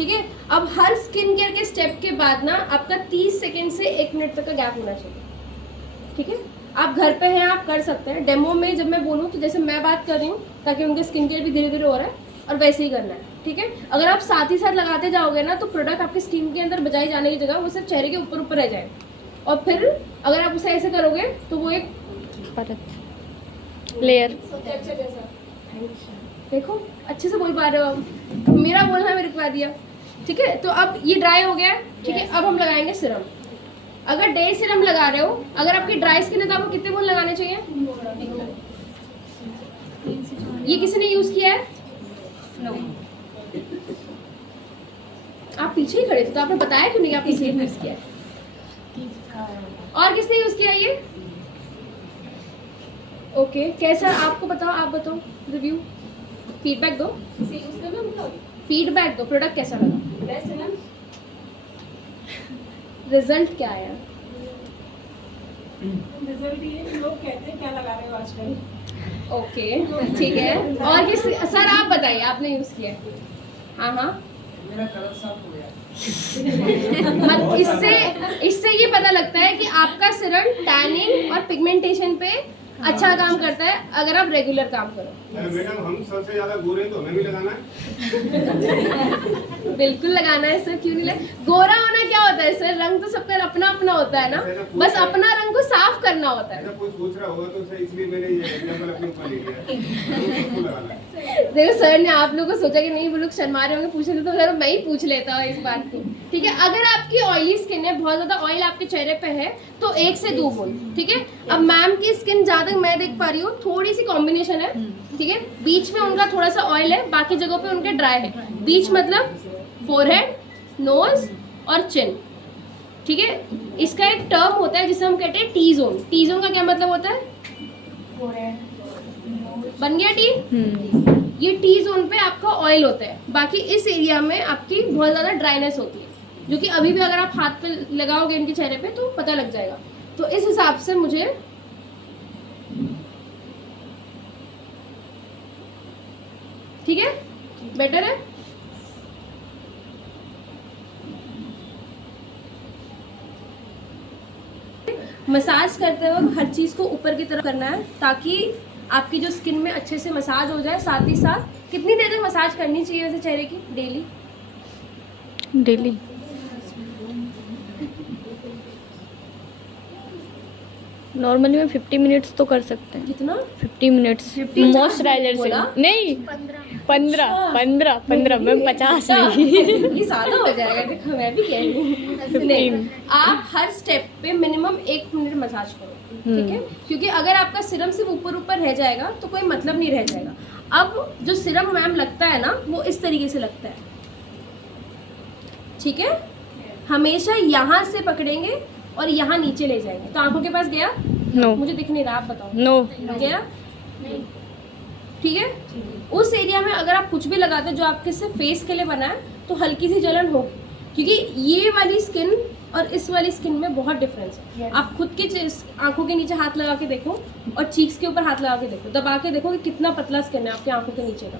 ठीक है। अब हर स्किन केयर के स्टेप के बाद ना आपका 30 सेकंड से 1 मिनट तक का गैप होना चाहिए, ठीक है। आप घर पे हैं, आप कर सकते हैं। डेमो में जब मैं बोलूँ तो जैसे मैं बात कर रही हूँ, ताकि उनके स्किन केयर भी धीरे धीरे हो रहा है, और वैसे ही करना है, ठीक है। अगर आप साथ ही साथ लगाते जाओगे ना तो प्रोडक्ट आपकी स्किन के अंदर बजाई जाने की जगह वो सिर्फ चेहरे के ऊपर ऊपर रह जाए, और फिर अगर आप उसे ऐसे करोगे तो वो एक परत लेयर। देखो अच्छे से बोल पा रहे हो आप, मेरा बोलना मेरे को आ दिया, ठीक है। तो अब ये ड्राई हो गया है, ठीक है। अब हम लगाएंगे सिरम। अगर डे सिरम लगा रहे हो, अगर आपकी ड्राई स्किन है तो आपको कितने बूंद लगाने चाहिए? ये किसी ने यूज किया है? नो। आप पीछे ही खड़े थे तो आपने बताया क्यों नहीं? आप किसी ने यूज किया है? और किसने यूज किया ये? ओके, कैसा आपको बताओ, आप बताओ, रिव्यू, फीडबैक दो, फीडबैक दो, प्रोडक्ट कैसा लगा, रिजल्ट क्या आया? रिजल्ट ये लोग कहते हैं क्या लगा रहे हो आजकल। ओके, ठीक है। और किस सर आप बताइए, आपने यूज किया है? हाँ हाँ, मेरा कलर साफ हो गया। इससे ये पता लगता है कि आपका सिरम टैनिंग और पिगमेंटेशन पे अच्छा काम करता है अगर आप रेगुलर काम करो। अरे मैडम, हम सबसे ज्यादा गोरे हैं तो हमें भी लगाना है। बिल्कुल लगाना है सर, क्यों नहीं लगा? गोरा होना क्या होता है सर? रंग तो सबका अपना अपना होता है ना, बस अपना रंग को साफ करना होता है। ऐसा कोई सोच रहा होगा तो सर, इसलिए मैंने ये एग्जांपल अपने ऊपर ले लिया। उसको लगाना है। देखो सर ने आप लोगों को सोचा कि नहीं वो लोग शर्मा रहे होंगे पूछने, तो सर मैं ही पूछ लेता हूँ इस बात की, ठीक है। अगर आपकी ऑयली स्किन है, बहुत ज्यादा ऑयल आपके चेहरे पे है, तो 1 से 2 बूंद, ठीक है। अब मैम की स्किन ज्यादा मैं देख पा रही हूँ थोड़ी सी कॉम्बिनेशन है, ठीक है। बीच में उनका थोड़ा सा ऑयल है, बाकी जगहों पे उनके ड्राई है। बीच मतलब फोरहेड, नोज और चिन, ठीक है। इसका एक टर्म होता है जिसे हम कहते हैं टी जोन। टी जोन का क्या मतलब होता है? बन गया टी? ये टी जोन पे आपका ऑयल होता है, बाकी इस एरिया में आपकी बहुत ज़्यादा ड्राइनेस होती है, जो कि अभी भी अगर आप हाथ पे लगाओगे इनके चेहरे पे तो पता लग जाएगा। तो इस हिसाब से मुझे ठीक है, बेटर है। मसाज करते वक्त हर चीज़ को ऊपर की तरफ करना है, ताकि आपकी जो स्किन में अच्छे से मसाज हो जाए। साथ ही साथ कितनी देर तक मसाज करनी चाहिए वैसे चेहरे की? डेली डेली नॉर्मली में 50 मिनट्स तो कर सकते हैं। कितना? 50 मिनट्स मॉइस्चराइजर से। बोला? नहीं 15 मैं 50 नहीं। ये ज़्यादा हो जाएगा, देखो मैं भी कह रही हूँ। आप हर स्टेप पे मिनिमम 1 मिनट मसाज करो, ठीक है। क्योंकि अगर आपका सिरम सिर्फ ऊपर ऊपर रह जाएगा तो कोई मतलब नहीं रह जाएगा। अब जो सिरम मैम लगता है ना, वो इस तरीके से लगता है, ठीक है। हमेशा यहाँ से पकड़ेंगे और यहाँ नीचे ले जाएंगे। तो आंखों के पास गया? नो, मुझे दिख नहीं रहा, आप बताओ। नो गया? ठीक है। उस एरिया में अगर आप कुछ भी लगाते हो जो आपके से फेस के लिए बना है तो हल्की सी जलन होगी, क्योंकि ये वाली स्किन और इस वाली स्किन में बहुत डिफरेंस है। आप खुद के आंखों के नीचे हाथ लगा के देखो और चीक्स के ऊपर हाथ लगा के देखो, दबा के देखो कि कितना पतला स्किन है आपके आंखों के नीचे का।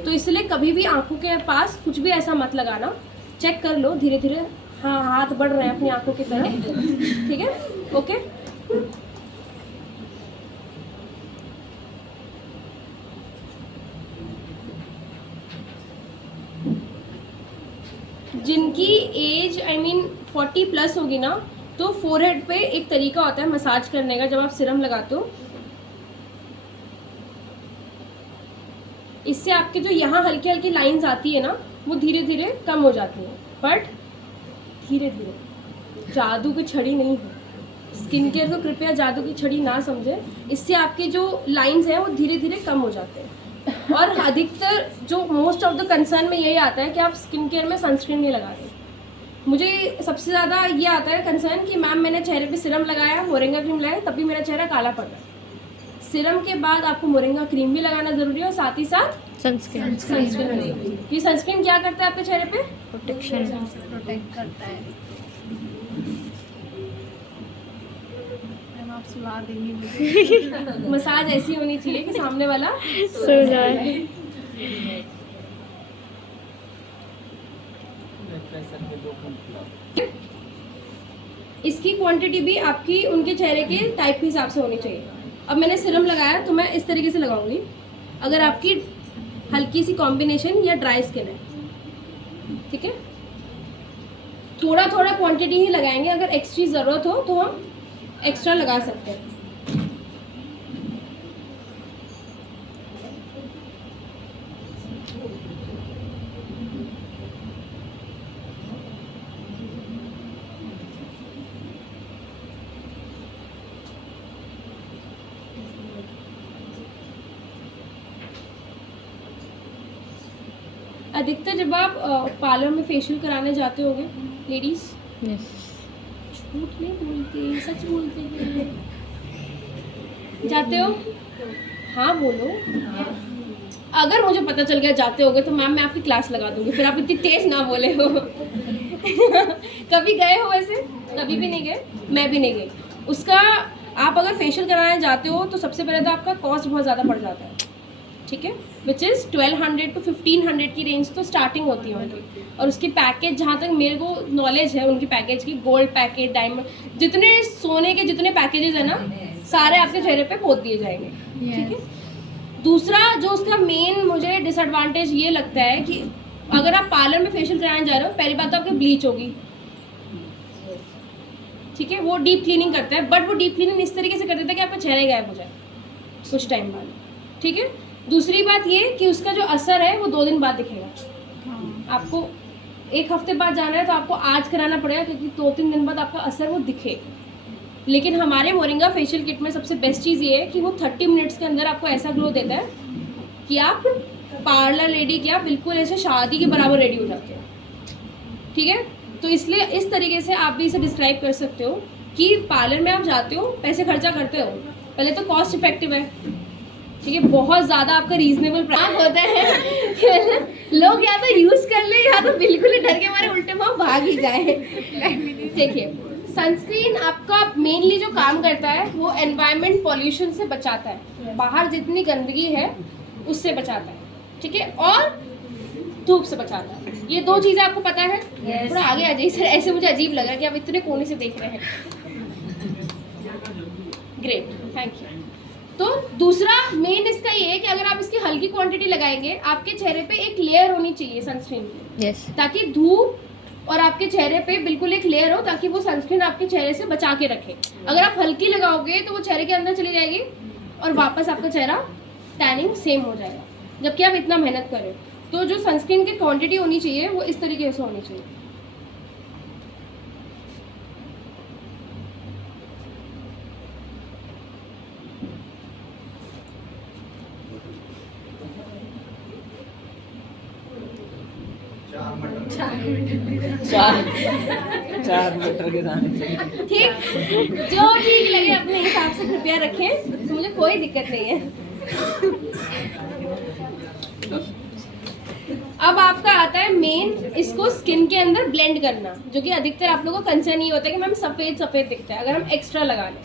तो इसलिए कभी भी आंखों के पास कुछ भी ऐसा मत लगाना, चेक कर लो धीरे धीरे। हाँ, हाथ बढ़ रहे हैं अपनी आंखों की तरफ, ठीक है, ओके। जिनकी एज 40 प्लस होगी ना, तो फोरहेड पे एक तरीका होता है मसाज करने का जब आप सिरम लगाते हो। इससे आपके जो यहाँ हल्की हल्की लाइंस आती है ना, वो धीरे धीरे कम हो जाती हैं, बट धीरे धीरे। जादू की छड़ी नहीं है, स्किन केयर को कृपया जादू की छड़ी ना समझे। इससे आपके जो लाइंस हैं वो धीरे धीरे कम हो जाते हैं। और अधिकतर जो मोस्ट ऑफ द कंसर्न में यही आता है कि आप स्किन केयर में सनस्क्रीन नहीं लगा रहे। मुझे सबसे ज़्यादा ये आता है कंसर्न कि मैम मैंने चेहरे पे सिरम लगाया, मोरिंगा क्रीम लगाया, तब भी मेरा चेहरा काला पड़ रहा है। सिरम के बाद आपको मोरिंगा क्रीम भी लगाना ज़रूरी है और साथ ही साथ सनस्क्रीन। ये सनस्क्रीन क्या करता है आपके चेहरे पे? प्रोटेक्शन। प्रोटेक्ट करता है। आप सुला देंगी मुझे। मसाज ऐसी होनी चाहिए कि सामने वाला सो जाए। मॉइस्चराइजर के 2 बूंद पिलाओ। इसकी क्वांटिटी भी आपकी उनके चेहरे के टाइप के हिसाब से होनी चाहिए। अब मैंने सीरम लगाया तो मैं इस तरीके से लगाऊंगी। अगर आपकी हल्की सी कॉम्बिनेशन या ड्राई स्किन है, ठीक है, थोड़ा थोड़ा क्वांटिटी ही लगाएंगे। अगर एक्स्ट्रा ज़रूरत हो तो हम एक्स्ट्रा लगा सकते हैं। अधिकतर जब आप पार्लर में फेशियल कराने जाते होगे लेडीज, यस, झूठ नहीं बोलते, सच बोलते हैं, जाते हो? हाँ बोलो। अगर मुझे पता चल गया जाते होगे तो मैम मैं आपकी क्लास लगा दूंगी, फिर आप इतनी तेज ना बोले हो। कभी गए हो वैसे? कभी भी नहीं गए, मैं भी नहीं गई। उसका आप अगर फेशियल कराने जाते हो तो सबसे पहले तो आपका कॉस्ट बहुत ज़्यादा पड़ जाता है, ठीक है, विच इज़ 1200 to 1500 की रेंज तो स्टार्टिंग होती है उनकी। और उसकी पैकेज, जहाँ तक मेरे को नॉलेज है उनकी पैकेज की, गोल्ड पैकेज, डायमंड, जितने सोने के जितने पैकेजेस हैं ना, सारे आपके चेहरे पे पोत दिए जाएंगे, ठीक है। दूसरा जो उसका मेन मुझे डिसएडवांटेज ये लगता है कि अगर आप पार्लर में फेशियल कराने जा रहे हो, पहली बात तो आपकी ब्लीच होगी, ठीक है, वो डीप क्लीनिंग करता है, बट वो डीप क्लीनिंग इस तरीके से कर देता है कि आपका चेहरा ही गायब हो जाए कुछ टाइम बाद, ठीक है। दूसरी बात ये कि उसका जो असर है वो 2 दिन बाद दिखेगा। आपको 1 हफ्ते बाद जाना है तो आपको आज कराना पड़ेगा, क्योंकि 2-3 दिन बाद आपका असर वो दिखे। लेकिन हमारे मोरिंगा फेशियल किट में सबसे बेस्ट चीज़ ये है कि वो 30 मिनट्स के अंदर आपको ऐसा ग्लो देता है कि आप पार्लर रेडी क्या, बिल्कुल ऐसे शादी के बराबर रेडी हो जाते हो, ठीक है। तो इसलिए इस तरीके से आप भी इसे डिस्क्राइब कर सकते हो कि पार्लर में आप जाते हो, पैसे खर्चा करते हो, पहले तो कॉस्ट इफेक्टिव है, ठीक है, बहुत ज़्यादा आपका रीजनेबल प्राइस होता है। लोग या तो यूज़ कर ले या तो बिल्कुल ही डर के हमारे उल्टे पाँव भाग ही जाए। देखिए, सनस्क्रीन आपका मेनली जो काम करता है वो एनवायरनमेंट पॉल्यूशन से बचाता है, बाहर जितनी गंदगी है उससे बचाता है, ठीक है, और धूप से बचाता है। ये 2 चीज़ें आपको पता है? थोड़ा आगे आ जाइए सर, ऐसे मुझे अजीब लगा कि आप इतने कोने से देख रहे हैं। Great, thank you. तो दूसरा मेन इसका ये है कि अगर आप इसकी हल्की क्वांटिटी लगाएंगे, आपके चेहरे पे एक लेयर होनी चाहिए सनस्क्रीन की, यस, ताकि धूप और आपके चेहरे पे बिल्कुल एक लेयर हो, ताकि वो सनस्क्रीन आपके चेहरे से बचा के रखे। अगर आप हल्की लगाओगे तो वो चेहरे के अंदर चली जाएगी और वापस आपका चेहरा टैनिंग सेम हो जाएगा, जबकि आप इतना मेहनत करें। तो जो सनस्क्रीन की क्वांटिटी होनी चाहिए वो इस तरीके से होनी चाहिए। चार मीटर के दाने चाहिए। ठीक, जो ठीक लगे अपने हिसाब से कृपया रखें, मुझे कोई दिक्कत नहीं है। अब आपका आता है मेन, इसको स्किन के अंदर ब्लेंड करना, जो कि अधिकतर आप लोगों को कंसर्न ये होता है कि मैम सफ़ेद सफ़ेद दिखता है अगर हम एक्स्ट्रा लगा लें।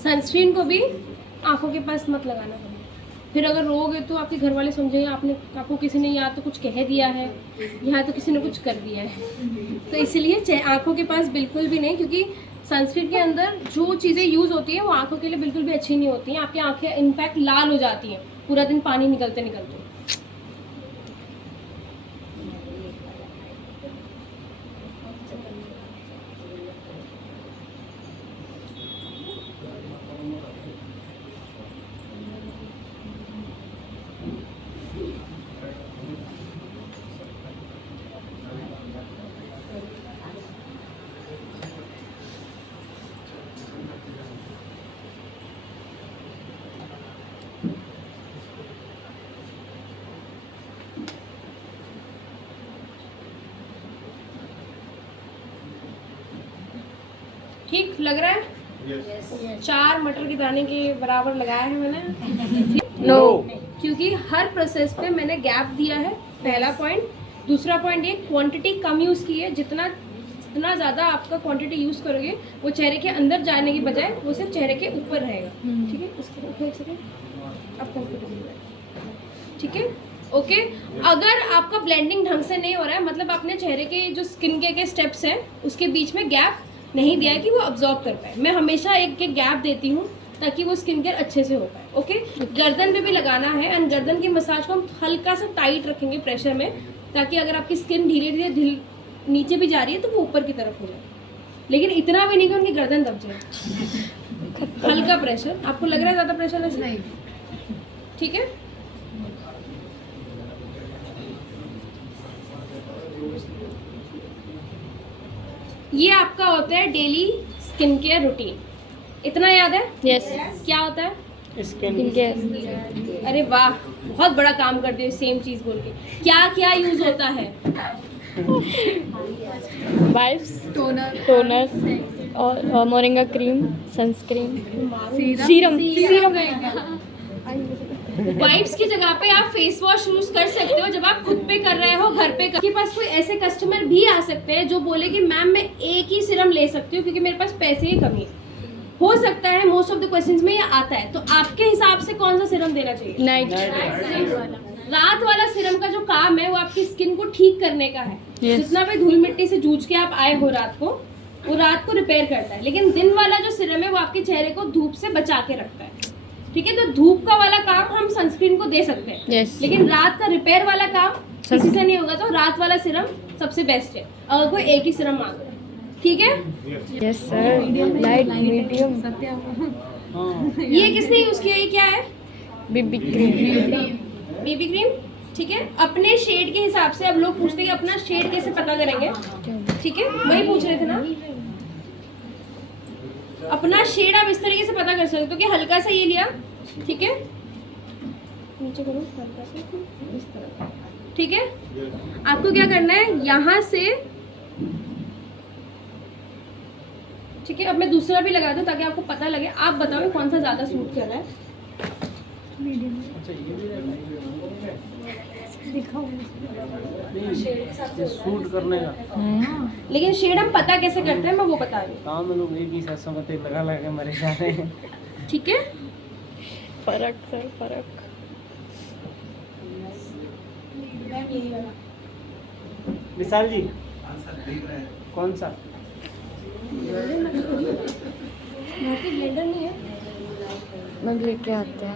सनस्क्रीन को भी आंखों के पास मत लगाना कभी, फिर अगर रोगे तो आपके घर वाले समझेंगे आपको किसी ने या तो कुछ कह दिया है या तो किसी ने कुछ कर दिया है। तो इसलिए आंखों के पास बिल्कुल भी नहीं, क्योंकि सनस्क्रीन के अंदर जो चीज़ें यूज़ होती हैं वो आंखों के लिए बिल्कुल भी अच्छी नहीं होती हैं। आपकी आंखें इनफैक्ट लाल हो जाती हैं पूरा दिन पानी निकलते निकलते। ठीक लग रहा है? Yes. 4 मटर के दाने के बराबर लगाया है मैंने, नो क्योंकि हर प्रोसेस पे मैंने गैप दिया है, पहला पॉइंट। दूसरा पॉइंट ये, क्वांटिटी कम यूज़ की है। जितना ज़्यादा आपका क्वांटिटी यूज़ करोगे वो चेहरे के अंदर जाने की बजाय वो सिर्फ चेहरे के ऊपर रहेगा। ठीक है, इसके ऊपर एक सेकेंड, अब कंफर्टेबल है, ठीक है, ओके। अगर आपका ब्लेंडिंग ढंग से नहीं हो रहा है, मतलब आपने चेहरे के जो स्किन केयर के स्टेप्स हैं उसके बीच में गैप नहीं दिया है कि वो अब्जॉर्ब कर पाए। मैं हमेशा एक गैप देती हूँ ताकि वो स्किन केयर अच्छे से हो पाए, ओके। गर्दन पे भी लगाना है, एंड गर्दन की मसाज को हम हल्का सा टाइट रखेंगे प्रेशर में, ताकि अगर आपकी स्किन धीरे धीरे नीचे भी जा रही है तो वो ऊपर की तरफ हो जाए, लेकिन इतना भी नहीं कि उनकी गर्दन दब जाए। हल्का प्रेशर। आपको लग रहा है ज़्यादा प्रेशर ऐसे? नहीं, ठीक है। ये आपका होता है डेली स्किन केयर रूटीन। इतना याद है? यस क्या होता है? स्किन केयर अरे वाह, बहुत बड़ा काम करते हो सेम चीज़ बोल के। क्या क्या यूज़ होता है? वाइप्स टोनर और moringa cream, sunscreen, serum wipes की जगह पे आप फेस वॉश यूज कर सकते हो जब आप खुद पे कर रहे हो, घर पे आपके पास कोई ऐसे कस्टमर भी आ सकते हैं जो बोले कि मैम मैं एक ही सीरम ले सकती हूँ क्योंकि मेरे पास पैसे की कमी है। हो सकता है मोस्ट ऑफ द क्वेश्चंस में ये आता है, तो आपके हिसाब से कौन सा सीरम देना चाहिए? नाइट रात वाला सीरम का जो काम है वो आपकी स्किन को ठीक करने का है। Yes. जितना भी धूल मिट्टी से जूझ के आप आए हो रात को, वो रात को रिपेयर करता है, लेकिन दिन वाला जो सीरम है वो आपके चेहरे को धूप से बचा के रखता है। ठीक है, तो धूप का वाला काम हम सनस्क्रीन को दे सकते हैं। Yes. लेकिन रात का रिपेयर वाला काम किसी से नहीं होगा, तो रात वाला सीरम सबसे बेस्ट है अगर कोई एक ही सीरम मांग रहा है। ठीक है, यस सर, लाइट मीडियम ये किसने यूज किया? ये क्या है? BB cream. Baby cream. ठीक है, अपने शेड के हिसाब से। अब लोग पूछते हैं कि अपना शेड कैसे पता करेंगे, ठीक है, वही पूछ रहे थे ना। अपना शेड आप इस तरीके से पता कर सकते हो कि हल्का सा ये लिया, ठीक है, नीचे करो हल्का सा इस तरह, ठीक है। आपको क्या करना है, यहाँ से, ठीक है। अब मैं दूसरा भी लगा दूं ताकि आपको पता लगे। आप बताओ कौन सा ज़्यादा सूट कर रहा है? सूट करने का, लेकिन शेड हम पता कैसे करते हैं मैं वो बता रही हूँ, काम में लोग एक ही सरसों का तेल लगा लगा के मरे जा रहे हैं। ठीक है। फर्क सर, फर्क। विशाल जी कौन सा? ब्लेंडर नहीं है, मैं लेके आते हैं।